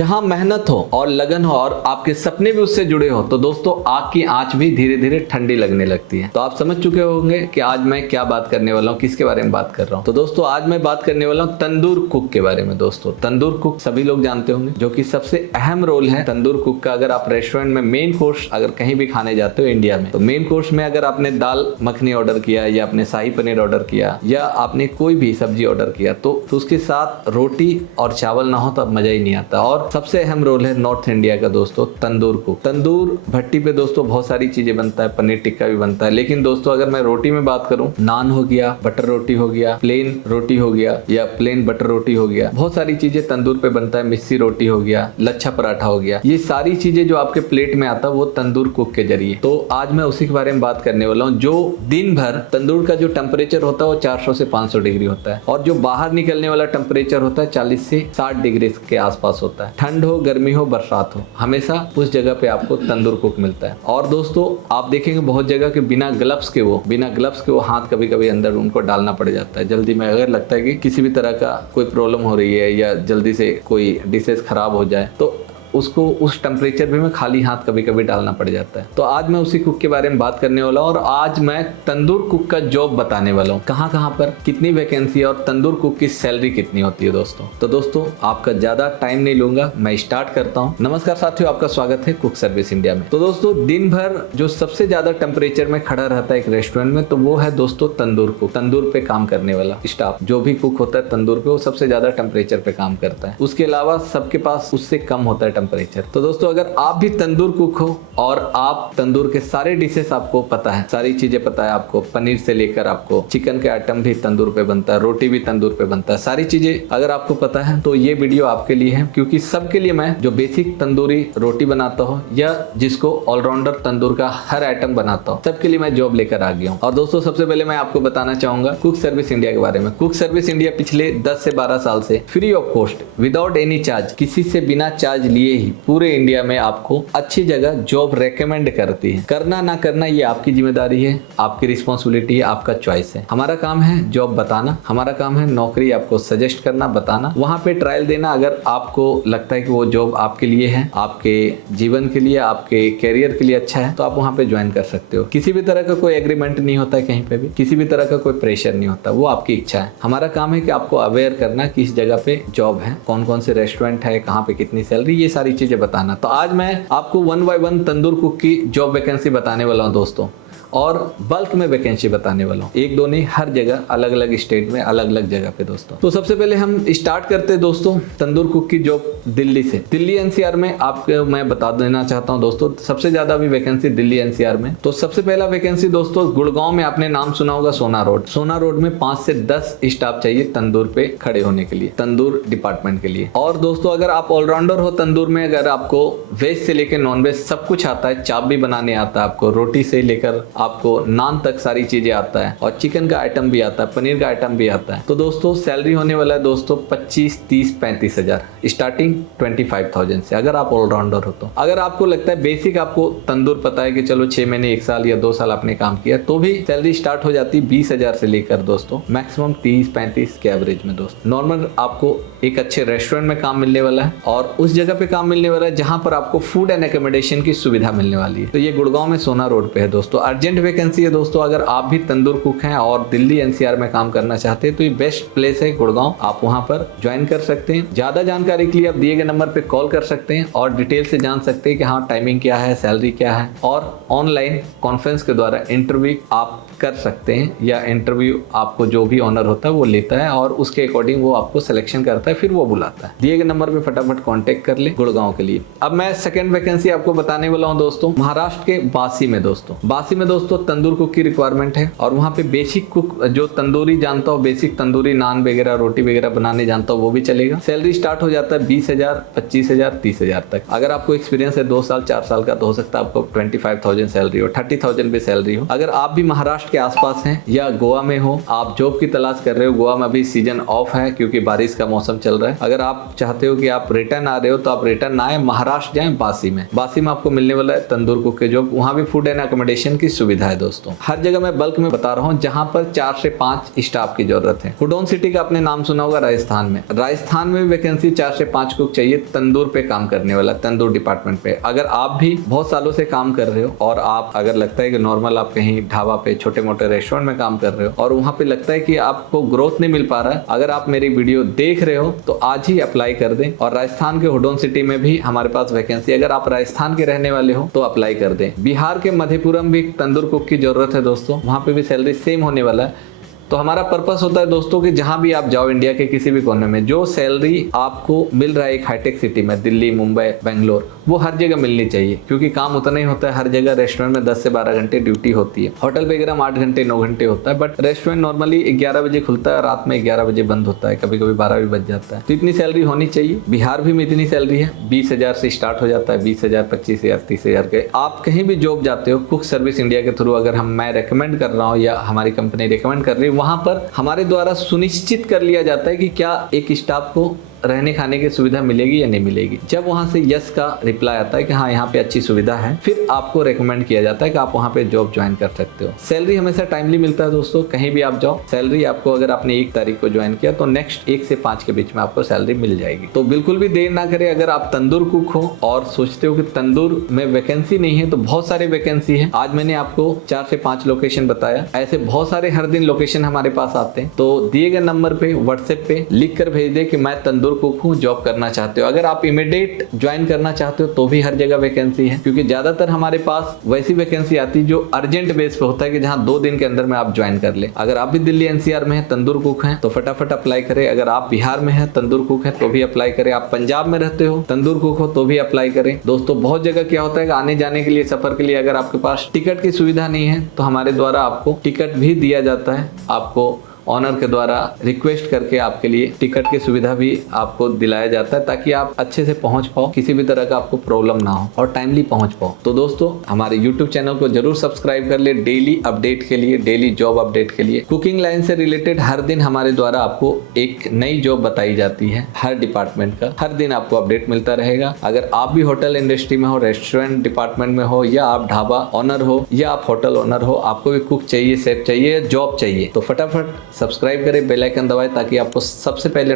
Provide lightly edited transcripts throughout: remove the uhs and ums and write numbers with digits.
जहां मेहनत हो और लगन हो और आपके सपने भी उससे जुड़े हो तो दोस्तों आग की आंच भी धीरे धीरे ठंडी लगने लगती है। तो आप समझ चुके होंगे कि आज मैं क्या बात करने वाला हूँ, किसके बारे में बात कर रहा हूँ। तो दोस्तों आज मैं बात करने वाला हूँ तंदूर कुक के बारे में। दोस्तों तंदूर कुक सभी लोग जानते होंगे, जो कि सबसे अहम रोल है तंदूर कुक का। अगर आप रेस्टोरेंट में मेन कोर्स अगर कहीं भी खाने जाते हो इंडिया में, तो मेन कोर्स में अगर आपने दाल मखनी ऑर्डर किया या आपने शाही पनीर ऑर्डर किया या आपने कोई भी सब्जी ऑर्डर किया तो उसके साथ रोटी और चावल ना हो तो मजा ही नहीं आता। और सबसे अहम रोल है नॉर्थ इंडिया का दोस्तों तंदूर कुक। तंदूर भट्टी पे दोस्तों बहुत सारी चीजें बनता है, पनीर टिक्का भी बनता है। लेकिन दोस्तों अगर मैं रोटी में बात करूं, नान हो गया, बटर रोटी हो गया, प्लेन रोटी हो गया या प्लेन बटर रोटी हो गया, बहुत सारी चीजें तंदूर पे बनता है। मिस्सी रोटी हो गया, लच्छा पराठा हो गया, ये सारी चीजें जो आपके प्लेट में आता है वो तंदूर कुक के जरिए। तो आज मैं उसी के बारे में बात करने वाला हूँ। जो दिन भर तंदूर का जो टेम्परेचर होता है वो 400 से 500 डिग्री होता है और जो बाहर निकलने वाला टेम्परेचर होता है 40 से 60 डिग्री के आसपास होता है। ठंड हो, गर्मी हो, बरसात हो, हमेशा उस जगह पे आपको तंदूर कुक मिलता है। और दोस्तों आप देखेंगे बहुत जगह के बिना ग्लव्स के वो हाथ कभी कभी अंदर उनको डालना पड़ जाता है जल्दी में। अगर लगता है कि किसी भी तरह का कोई प्रॉब्लम हो रही है या जल्दी से कोई डिशेस खराब हो जाए तो उसको उस टेम्परेचर भी में खाली हाथ कभी कभी डालना पड़ जाता है। तो आज मैं उसी कुक के बारे में बात करने वाला हूँ और आज मैं तंदूर कुक का जॉब बताने वाला हूँ, कहाँ पर कितनी वैकेंसी है और तंदूर कुक की सैलरी कितनी होती है दोस्तों। तो दोस्तों आपका ज्यादा टाइम नहीं लूंगा, मैं स्टार्ट करता हूँ। नमस्कार साथियों, आपका स्वागत है कुक सर्विस इंडिया में। तो दोस्तों दिन भर जो सबसे ज्यादा टेम्परेचर में खड़ा रहता है एक रेस्टोरेंट में तो वो है दोस्तों तंदूर कुक। तंदूर पे काम करने वाला स्टाफ जो भी कुक होता है तंदूर पे, वो सबसे ज्यादा टेम्परेचर पे काम करता है। उसके अलावा सबके पास उससे कम होता है टेम्परेचर। तो दोस्तों अगर आप भी तंदूर कुक हो और आप तंदूर के सारे डिशेस आपको पता है, सारी चीजें पता है आपको, पनीर से लेकर आपको चिकन के आइटम भी तंदूर पे बनता है, रोटी भी तंदूर पे बनता है, सारी चीजें अगर आपको पता है तो ये वीडियो आपके लिए है। क्योंकि सबके लिए मैं जो बेसिक तंदूरी रोटी बनाता हूँ या जिसको ऑलराउंडर तंदूर का हर आइटम बनाता हूँ, सबके लिए मैं जॉब लेकर आ गया हूँ। और दोस्तों सबसे पहले मैं आपको बताना चाहूंगा कुक सर्विस इंडिया के बारे में। कुक सर्विस इंडिया पिछले 10 से 12 साल से free of cost, without any charge, किसी से बिना चार्ज लिए ही पूरे इंडिया में आपको अच्छी जगह जॉब रेकमेंड करती है। करना ना करना ये आपकी जिम्मेदारी है, आपकी रिस्पॉन्सिबिलिटी है, आपका चॉइस है। हमारा काम है जॉब बताना, हमारा काम है नौकरी आपको सजेस्ट करना, बताना, वहां पे ट्रायल देना। अगर आपको लगता है कि वो जॉब आपके लिए है, आपके जीवन के लिए, आपके कैरियर के लिए अच्छा है तो आप वहां पे ज्वाइन कर सकते हो। किसी भी तरह का कोई एग्रीमेंट नहीं होता है, कहीं पे भी किसी भी तरह का कोई प्रेशर नहीं होता, वो आपकी इच्छा है। हमारा काम है कि आपको अवेयर करना कि इस जगह पे जॉब है, कौन कौन से रेस्टोरेंट है, कहाँ पे कितनी सैलरी, ये सारी चीजें बताना। तो आज मैं आपको 1 बाय 1 तंदूर कुक की जॉब वैकेंसी बताने वाला हूं दोस्तों, और बल्क में वैकेंसी बताने वाला हूँ। एक दो नहीं, हर जगह अलग अलग स्टेट में अलग अलग जगह पे दोस्तों। तो सबसे पहले हम स्टार्ट करते हैं दोस्तों तंदूर कुक की जॉब दिल्ली से। दिल्ली एनसीआर में आपको मैं बता देना चाहता हूँ दोस्तों, सबसे ज्यादा अभी वैकेंसी दिल्ली एनसीआर में। तो सबसे पहला वैकेंसी दोस्तों गुड़गांव में, आपने नाम सुना होगा सोना रोड। सोना रोड में 5 से 10 स्टाफ चाहिए तंदूर पे खड़े होने के लिए, तंदूर डिपार्टमेंट के लिए। और दोस्तों अगर आप ऑलराउंडर हो तंदूर में, अगर आपको वेज से लेकर नॉन वेज सब कुछ आता है, चाप भी बनाने आता है आपको, रोटी से लेकर आपको नान तक सारी चीजें आता है, और चिकन का आइटम भी आता है, पनीर का आइटम भी आता है। तो दोस्तों सैलरी होने वाला है दोस्तों 25, 30, 35 हजार, स्टार्टिंग 25,000 से अगर आप ऑलराउंडर हो तो। अगर आपको लगता है बेसिक आपको तंदूर पता है कि चलो 6 महीने, 1 साल या 2 साल आपने काम किया, तो भी सैलरी स्टार्ट हो जाती 20,000 से लेकर दोस्तों मैक्सिमम 30-35 के एवरेज में दोस्तों। नॉर्मल आपको एक अच्छे रेस्टोरेंट में काम मिलने वाला है और उस जगह पे काम मिलने वाला है जहां पर आपको फूड एंड एकोमोडेशन की सुविधा मिलने वाली है। तो ये गुड़गांव में सोना रोड पे है दोस्तों। अर्जेंट वैकेंसी है दोस्तों। अगर आप भी तंदूर कुक हैं और दिल्ली एनसीआर में काम करना चाहते हैं तो ये बेस्ट प्लेस है गुड़गांव, आप वहां पर ज्वाइन कर सकते हैं। ज्यादा जानकारी के लिए आप दिए गए नंबर पे कॉल कर सकते हैं और डिटेल से जान सकते हैं कि हाँ टाइमिंग क्या है, सैलरी क्या है, और ऑनलाइन कॉन्फ्रेंस के द्वारा इंटरव्यू आप कर सकते हैं, या इंटरव्यू आपको जो भी ऑनर होता है वो लेता है और उसके अकॉर्डिंग वो आपको सिलेक्शन करता है, फिर वो बुलाता है। दिए गए नंबर पे फटाफट कांटेक्ट कर ले गुड़गांव के लिए। अब मैं सेकंड वैकेंसी आपको बताने वाला हूं दोस्तों, महाराष्ट्र के बासी में दोस्तों। बासी में दोस्तों तंदूर कुक की रिक्वायरमेंट है और वहाँ पे बेसिक कुक जो तंदूरी जानता हो, बेसिक तंदूरी नान वगैरह रोटी वगैरह बनाने जानता हो वो भी चलेगा। सैलरी स्टार्ट हो जाता है 20,000, 25,000, 30,000 तक। अगर आपको एक्सपीरियंस है 2 साल 4 साल का तो हो सकता है आपको 25,000 सैलरी हो, 30,000 भी सैलरी हो। अगर आप भी महाराष्ट्र महाराष्ट्र के आसपास हैं या गोवा में हो, आप जॉब की तलाश कर रहे हो, गोवा में अभी सीजन ऑफ है क्योंकि बारिश का मौसम चल रहा है। अगर आप चाहते हो कि आप रिटर्न आ रहे हो तो आप रिटर्न ना आए, महाराष्ट्र जाएं बासी में। बासी में आपको मिलने वाला है तंदूर कुक के जॉब, वहाँ भी फूड एंड अकोमोडेशन की सुविधा है दोस्तों। हर जगह मैं बल्क में बता रहा हूँ जहाँ पर 4 से 5 स्टाफ की जरूरत है। हुडोन सिटी का आपने नाम सुना होगा, राजस्थान में। राजस्थान में वैकेंसी 4 से 5 कुक चाहिए तंदूर पे काम करने वाला, तंदूर डिपार्टमेंट पे। अगर आप भी बहुत सालों से काम कर रहे हो और आप अगर लगता है कि नॉर्मल आप कहीं ढाबा पे छोटे मोटे रेस्टोरेंट में काम कर रहे हो और वहाँ पे लगता है कि आपको ग्रोथ नहीं मिल पा रहा है, अगर आप मेरी वीडियो देख रहे हो तो आज ही अप्लाई कर दें। और राजस्थान के हुडोन सिटी में भी हमारे पास वैकेंसी, अगर आप राजस्थान के रहने वाले हो तो अप्लाई कर दें। बिहार के मधेपुरम भी तंदूर कुक की जरूरत है दोस्तों, वहाँ पे भी सैलरी सेम होने वाला है। तो हमारा पर्पस होता है दोस्तों कि जहां भी आप जाओ इंडिया के किसी भी कोने में, जो सैलरी आपको मिल रहा है एक हाईटेक सिटी में, दिल्ली, मुंबई, बेंगलोर, वो हर जगह मिलनी चाहिए क्योंकि काम उतना ही होता है हर जगह। रेस्टोरेंट में 10 से 12 घंटे ड्यूटी होती है, होटल वगैरह 8 घंटे 9 घंटे होता है, बट रेस्टोरेंट नॉर्मली 11 बजे खुलता है, रात में 11 बजे बंद होता है, कभी कभी 12 भी बज जाता है। तो इतनी सैलरी होनी चाहिए। बिहार भी में इतनी सैलरी है, 20,000 से स्टार्ट हो जाता है, 20,000, 25,000, 30,000 के। आप कहीं भी जॉब जाते हो कुक सर्विस इंडिया के थ्रू, अगर मैं रेकमेंड कर रहा हूँ या हमारी कंपनी रेकमेंड कर रही है, वहां पर हमारे द्वारा सुनिश्चित कर लिया जाता है कि क्या एक स्टाफ को रहने खाने की सुविधा मिलेगी या नहीं मिलेगी। जब वहां से यस का रिप्लाई आता है कि हाँ यहाँ पे अच्छी सुविधा है, फिर आपको रेकमेंड किया जाता है कि आप वहां पे जॉब ज्वाइन कर सकते हो। सैलरी हमेशा टाइमली मिलता है दोस्तों, कहीं भी आप जाओ सैलरी आपको, अगर आपने 1 तारीख को ज्वाइन किया तो नेक्स्ट 1 से 5 के बीच में आपको सैलरी मिल जाएगी। तो बिल्कुल भी देर ना करें। अगर आप तंदूर कुक हो और सोचते हो कि तंदूर में वैकेंसी नहीं है, तो बहुत सारे वैकेंसी है। आज मैंने आपको 4 से 5 लोकेशन बताया, ऐसे बहुत सारे हर दिन लोकेशन हमारे पास आते हैं। तो दिए गए नंबर पे व्हाट्सएप पे लिख कर भेज दे कि मैं तंदूर कुक हूँ, जॉब करना चाहते हो। अगर आप इमीडिएट ज्वाइन करना चाहते हो तो भी हर जगह वैकेंसी है, क्योंकि ज्यादातर हमारे पास वैसी वैकेंसी आती है जो अर्जेंट बेस पे होता है कि जहां 2 दिन के अंदर में आप ज्वाइन कर ले। अगर आप भी दिल्ली एनसीआर में है, तंदूर कुक हैं, तो फटाफट अप्लाई करें। अगर आप बिहार में है, तंदूर कुक है, तो भी अप्लाई करें। आप पंजाब में रहते हो, तंदूर कुक हो, तो भी अप्लाई करें। दोस्तों बहुत जगह क्या होता है कि आने जाने के लिए, सफर के लिए अगर आपके पास टिकट की सुविधा नहीं है तो हमारे द्वारा आपको टिकट भी दिया जाता है। आपको ऑनर के द्वारा रिक्वेस्ट करके आपके लिए टिकट की सुविधा भी आपको दिलाया जाता है, ताकि आप अच्छे से पहुंच पाओ, किसी भी तरह का आपको प्रॉब्लम ना हो और टाइमली पहुंच पाओ। तो दोस्तों हमारे YouTube चैनल को जरूर सब्सक्राइब कर ले डेली अपडेट के लिए, डेली जॉब अपडेट के लिए। कुकिंग लाइन से रिलेटेड हर दिन हमारे द्वारा आपको एक नई जॉब बताई जाती है, हर डिपार्टमेंट का हर दिन आपको अपडेट मिलता रहेगा। अगर आप भी होटल इंडस्ट्री में हो, रेस्टोरेंट डिपार्टमेंट में हो, या आप ढाबा ऑनर हो, या आप होटल ऑनर हो, आपको भी कुक चाहिए, शेफ चाहिए, जॉब चाहिए, तो फटाफट सब्सक्राइब करें, बेल आइकन दबाएं, ताकि आपको सबसे पहले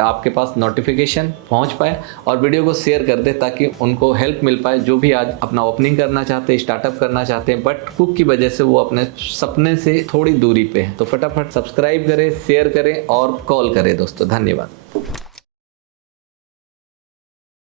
आपके पास नोटिफिकेशन पहुंच पाए। और वीडियो को शेयर कर दे ताकि उनको हेल्प मिल पाए, जो भी आज अपना ओपनिंग करना चाहते हैं, स्टार्टअप करना चाहते हैं, बट कुक की वजह से वो अपने सपने से थोड़ी दूरी पे है। तो फटाफट सब्सक्राइब करें, शेयर करें और कॉल करें दोस्तों। धन्यवाद।